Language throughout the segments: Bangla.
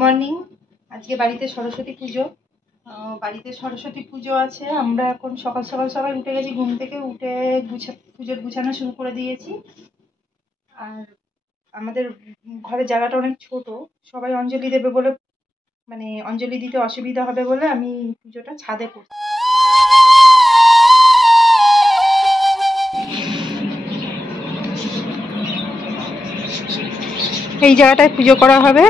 মর্নিং। আজকে বাড়িতে সরস্বতী পুজো। আছে। আমরা এখন সকাল সকাল সবাই উঠে গেছি, ঘুম থেকে উঠে পুজোর গুছানো শুরু করে দিয়েছি। আর আমাদের ঘরের জায়গাটা অনেক ছোট, সবাই অঞ্জলি দেবে বলে, মানে অঞ্জলি দিতে অসুবিধা হবে বলে আমি পুজোটা ছাদে করছি। এই জায়গাটায় পুজো করা হবে।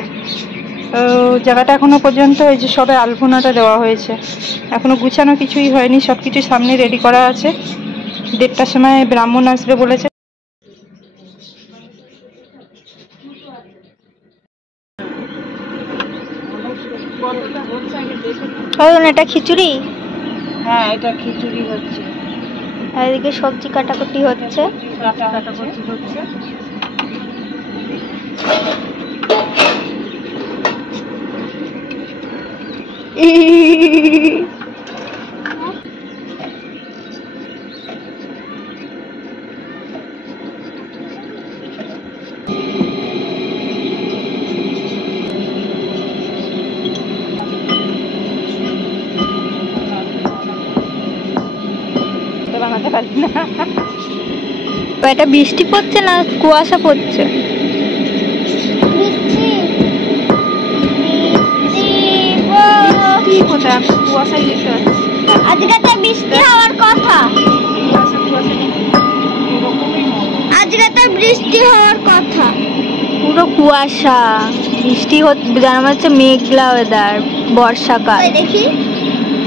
জায়গাটা এখনো পর্যন্ত এই যে সবে আলপনাটা দেওয়া হয়েছে, এখনো গুছানো কিছুই হয়নি, সব কিছু সামনে রেডি করা আছে। 1:30টার সময় ব্রাহ্মণ আসবে বলেছে। এটা খিচুড়ি? হ্যাঁ, এটা খিচুড়ি হচ্ছে। আর এদিকে সবজি কাটাকুটি হচ্ছে। বানাতে পারি না। এটা বৃষ্টি পড়ছে না কুয়াশা পড়ছে? কুয়াশায় দেখতে পাচ্ছি। আজকে তো বৃষ্টি হওয়ার কথা। আজকে তো বৃষ্টি হওয়ার কথা। পুরো কুয়াশা, বৃষ্টি হচ্ছে, জানা যাচ্ছে মেঘলা ওয়েদার। বর্ষাকাল দেখি,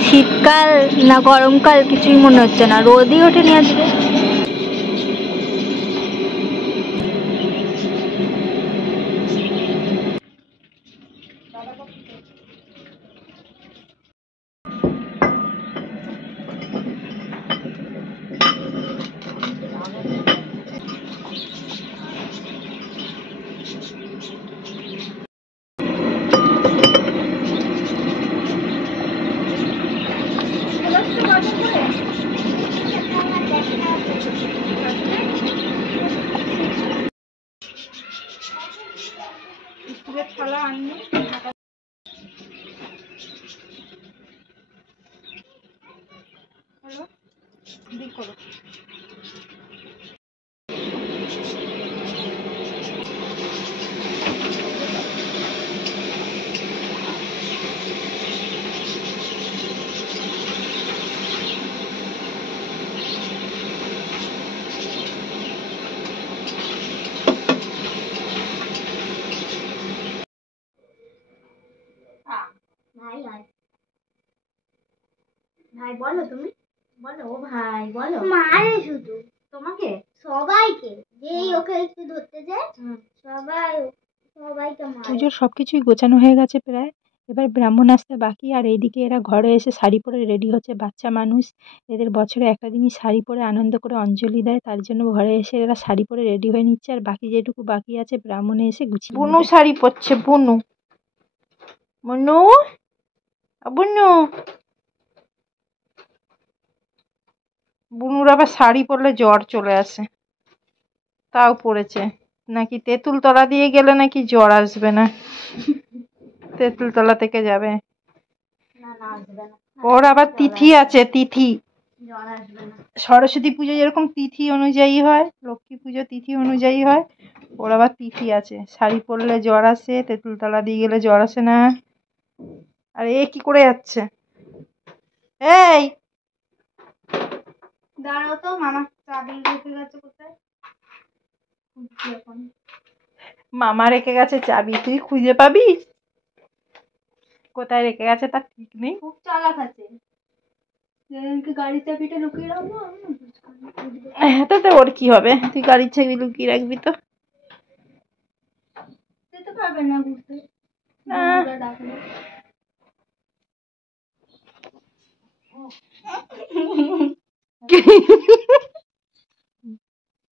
শীতকাল না গরমকাল কিছুই মনে হচ্ছে না, রোদই ওঠেনি আজকে। থালা আননি। হ্যালো, দিক করো। ভাই বলো, তুমি বলো। ও ভাই বলো। মারে শুধু তোমাকে, সবাইকে, যেই ওকে একটু ধরতে যায় সবাইকে মারে। পুজোর সবকিছুই গোছানো হয়ে গেছে প্রায়, এবার ব্রাহ্মণ আসতে বাকি। আর এইদিকে এরা ঘরে এসে শাড়ি পরে রেডি হচ্ছে। বাচ্চা মানুষ, এদের বছরে একটা দিনই শাড়ি পরে আনন্দ করে অঞ্জলি দেয়, তার জন্য ঘরে এসে এরা শাড়ি পরে রেডি হয়ে নিচ্ছে। আর বাকি যেটুকু বাকি আছে ব্রাহ্মণে এসে গুছিয়ে। বুনু শাড়ি পরছে, বুনু বুনু বুনু বুনুর আবার শাড়ি পরলে জ্বর চলে আসে, তাও পড়েছে। নাকি তেঁতুল তলা দিয়ে গেলে নাকি জ্বর আসবে না, তেঁতুল তলা থেকে যাবে। ওর আবার তিথি আছে, তিথি। সরস্বতী পুজো যেরকম তিথি অনুযায়ী হয়, লক্ষ্মী পুজো তিথি অনুযায়ী হয়, ওর আবার তিথি আছে। শাড়ি পরলে জ্বর আসে, তেঁতুল তলা দিয়ে গেলে জ্বর আসে না। আর এ কি করে যাচ্ছে? এই দাঁড়াও তো, মামা চাবি রেখে গেছে কোথায়? মামা রেখে গেছে চাবি, তুই খুঁজে পাবি? কোথায় রেখে গেছে তার ঠিক নেই। খুব চালাক আছে। গাড়ির চাবিটা লুকিয়ে রাখবো আমি। তাতে ওর কি হবে, তুই গাড়ির চাবি লুকিয়ে রাখবি তো। যেতে পারবে না ঘুরতে, ডাকলে।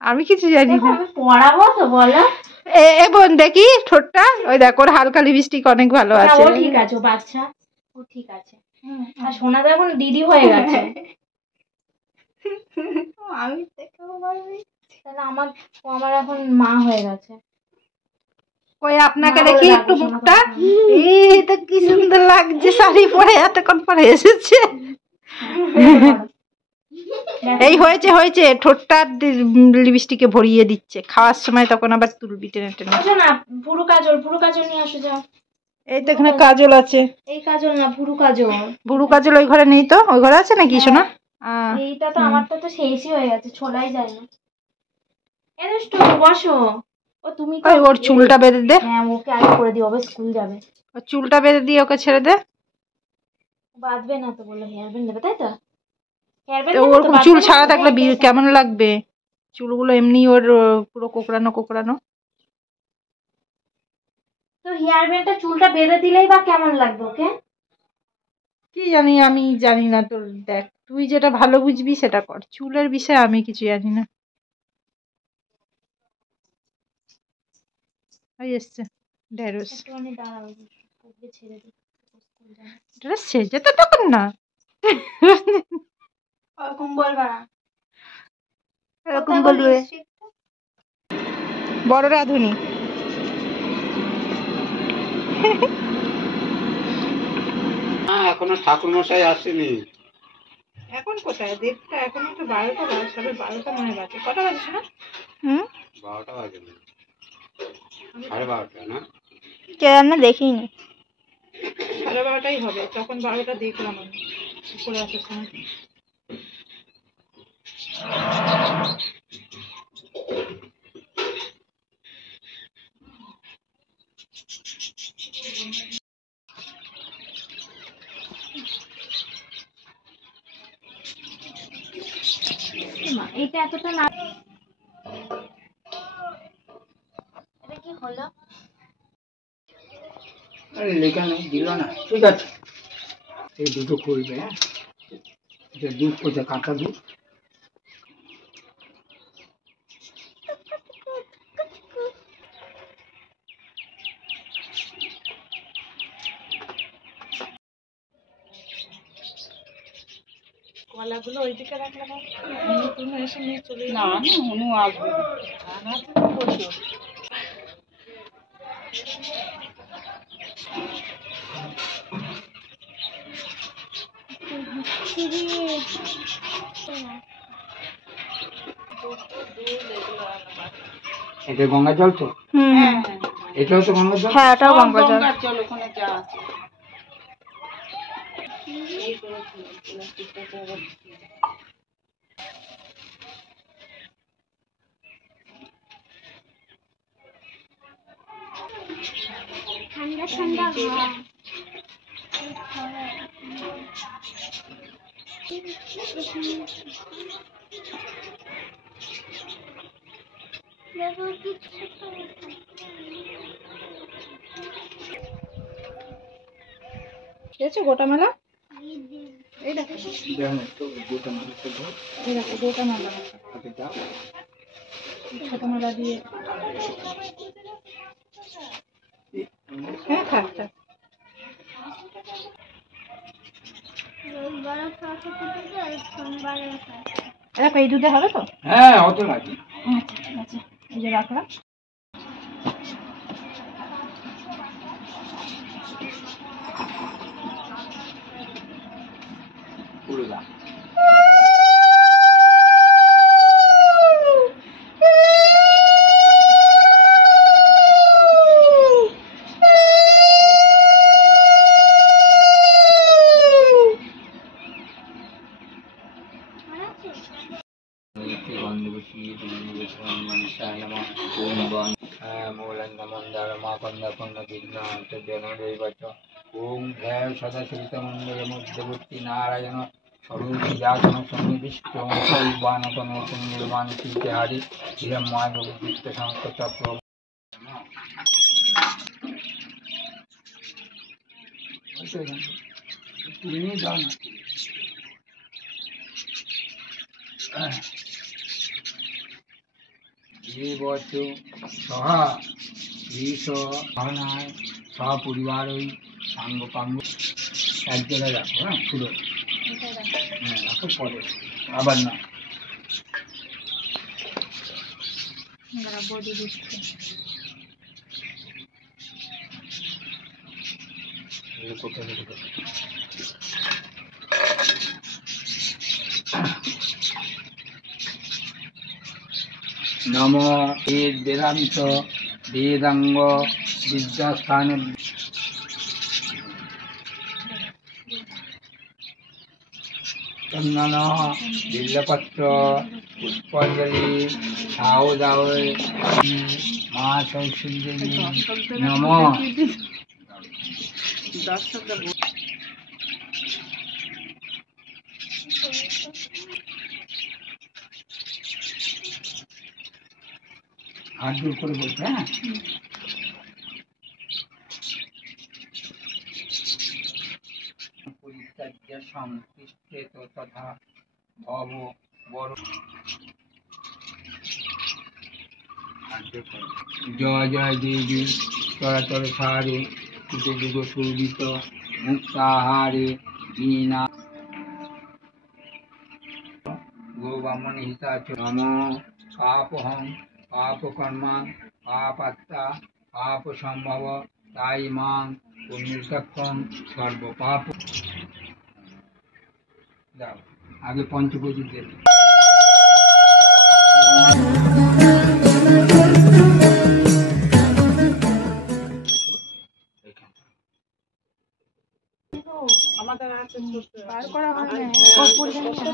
আমি কিছু জানি না। পড়াবো তো বলো। এ বোন দেখি ঠোঁটটা, ওই দেখো ওর হালকা লিপস্টিক অনেক ভালো আছে। ও ঠিক আছে, ও বাচ্চা, ও ঠিক আছে। আর সোনা তো এখন দিদি হয়ে গেছে। আমি দেখতে পারবি তাহলে, আমার এখন মা হয়ে গেছে। কই আপনাকে দেখি একটু মুখটা। এই তো কি সুন্দর লাগছে শাড়ি পরে, এতক্ষণ পরে এসেছে। এই হয়েছে হয়েছে, ঠোঁটটা লিপস্টিকে ভরিয়ে দিচ্ছে খাওয়ার সময়, তখন আবার তুলবি টেনে টেনে। না পুরো কাজল নিয়ে আসো যাও। এই তো এখানে কাজল আছে। এই কাজল না, ভুরু কাজল। ভুরু কাজল ওই ঘরে নেই তো? ওই ঘরে আছে নাকি শোনা? এইটা তো আমারটা তো শেষই হয়ে গেছে, ছোলাই যায় না। এদুষ্টু বসো। ও তুমি তো ওর চুলটা বেঁধে দে। হ্যাঁ ওকে আগে করে দিও, আবার স্কুল যাবে। ওর চুলটা বেঁধে দিয়ে ওকে ছেড়ে দে। বাঁধবে না তো, বললো হেয়ার ব্যান্ড দেবে, তাই তো? হেয়ার তো ওরকম চুল ছাড়া থাকলে কেমন লাগবে? চুলগুলো এমনি ওর পুরো কোকড়ানো কোকড়ানো। তো হেয়ার ব্যান্ডটা চুলটা বেঁধে দিলেই বা কেমন লাগবে ওকে? কি জানি, আমি জানি না। তোর দেখ, তুই যেটা ভালো বুঝবি সেটা কর, চুলের বিষয়ে আমি কিছু জানি না। ওই এসছে ঢেঁড়স। ঢেঁড়স সেজে তো তখন না, ওরকম বলবা না, এরকম বলবে। বড় রাঁধুনি। এখনো ঠাকুর মশাই আসেনি। এখন কোথায়? দেড়টা, এখনো তো 12টা বাজে, সবে 12টা মনে বাজে। কটা বাজে না? 12টা বাজে না, 12:30 না? কে রান্না দেখিনি। 12:30টাই হবে, তখন 12টা দেখলাম আমি উপরে আসার সময়। এটা এতটা না, এটা কি হলো? আরে লেখা নেই, দিল না। ঠিক আছে, এই দুটো করবে। হ্যাঁ, এটা দুধ কোথায়? কাঁচা দুধ। কলাগুলো ওইদিকে রাখলে তুমি এসে নিয়ে চলে না না, অনু আসবে। এটা গঙ্গা জল তো? এটাও তো গঙ্গা জল। হ্যাঁ এটাও গঙ্গা জল। ওখানে যা আছে। ঠান্ডা ঠান্ডা হাওয়া। খেয়েছো গোটা মালা? এই দেখো, এই দেখো গোটা মালা। ছোট মালা দিয়ে। হ্যাঁ থাক থাক। দেখো এই দুধে হবে তো? হ্যাঁ অত লাগে। আচ্ছা ঠিক আছে, এই যে রাখলাম। ओम जय सदाशिवमंगल मध्यवर्ती नारायण स्वरूपिदासन सन्निविष्ट बाणतन निर्माण कीर्तिहारी हिरण्मय भगवद्गीत संस्कृत प्रभु তুমি জানো এই বছর সহা বিশ ভাবনায় সপরিবারই সাঙ্গ পাঙ্গ এক জায়গায় রাখো। হ্যাঁ পুরো, হ্যাঁ রাখো, পরে আবার না। বডি দিচ্ছে নম বেদ বেদান্ত বেদাঙ্গ বিদ্যাস্থান চন্দন বিল্লপত্র পুষ্পাঞ্জলি সাউদায় মা সৌসুন্দরী নম। হাত দূর করে বলছে, হ্যাঁ। পরিত্যাজ্য সংকৃষ্টেত তথা ভব বড়। জয় জয় দেবী চরাচর সারে যুগ যুগ শোভিত মুক্তাহারে দীনা গোবামন হিতাচ নম। পাপহং পাপকর্মা পাপাত্মা পাপ সম্ভব তাই মাং পুণ্যক্ষম সর্বপাপ। দাও আগে পঞ্চভূতি দেবে। আমাদের আছে বার করা হয়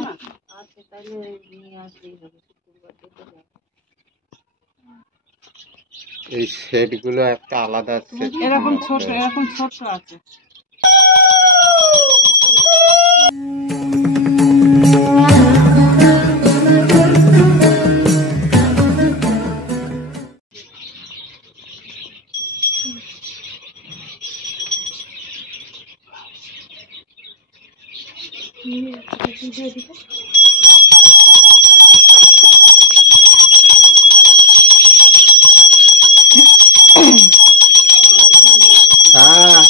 না, আচ্ছা তাহলে নিয়ে আসলেই হবে শুক্রবার দিতে হবে। এই সেটগুলো একটা আলাদা সেট এরকম ছোট আছে। হ্যাঁ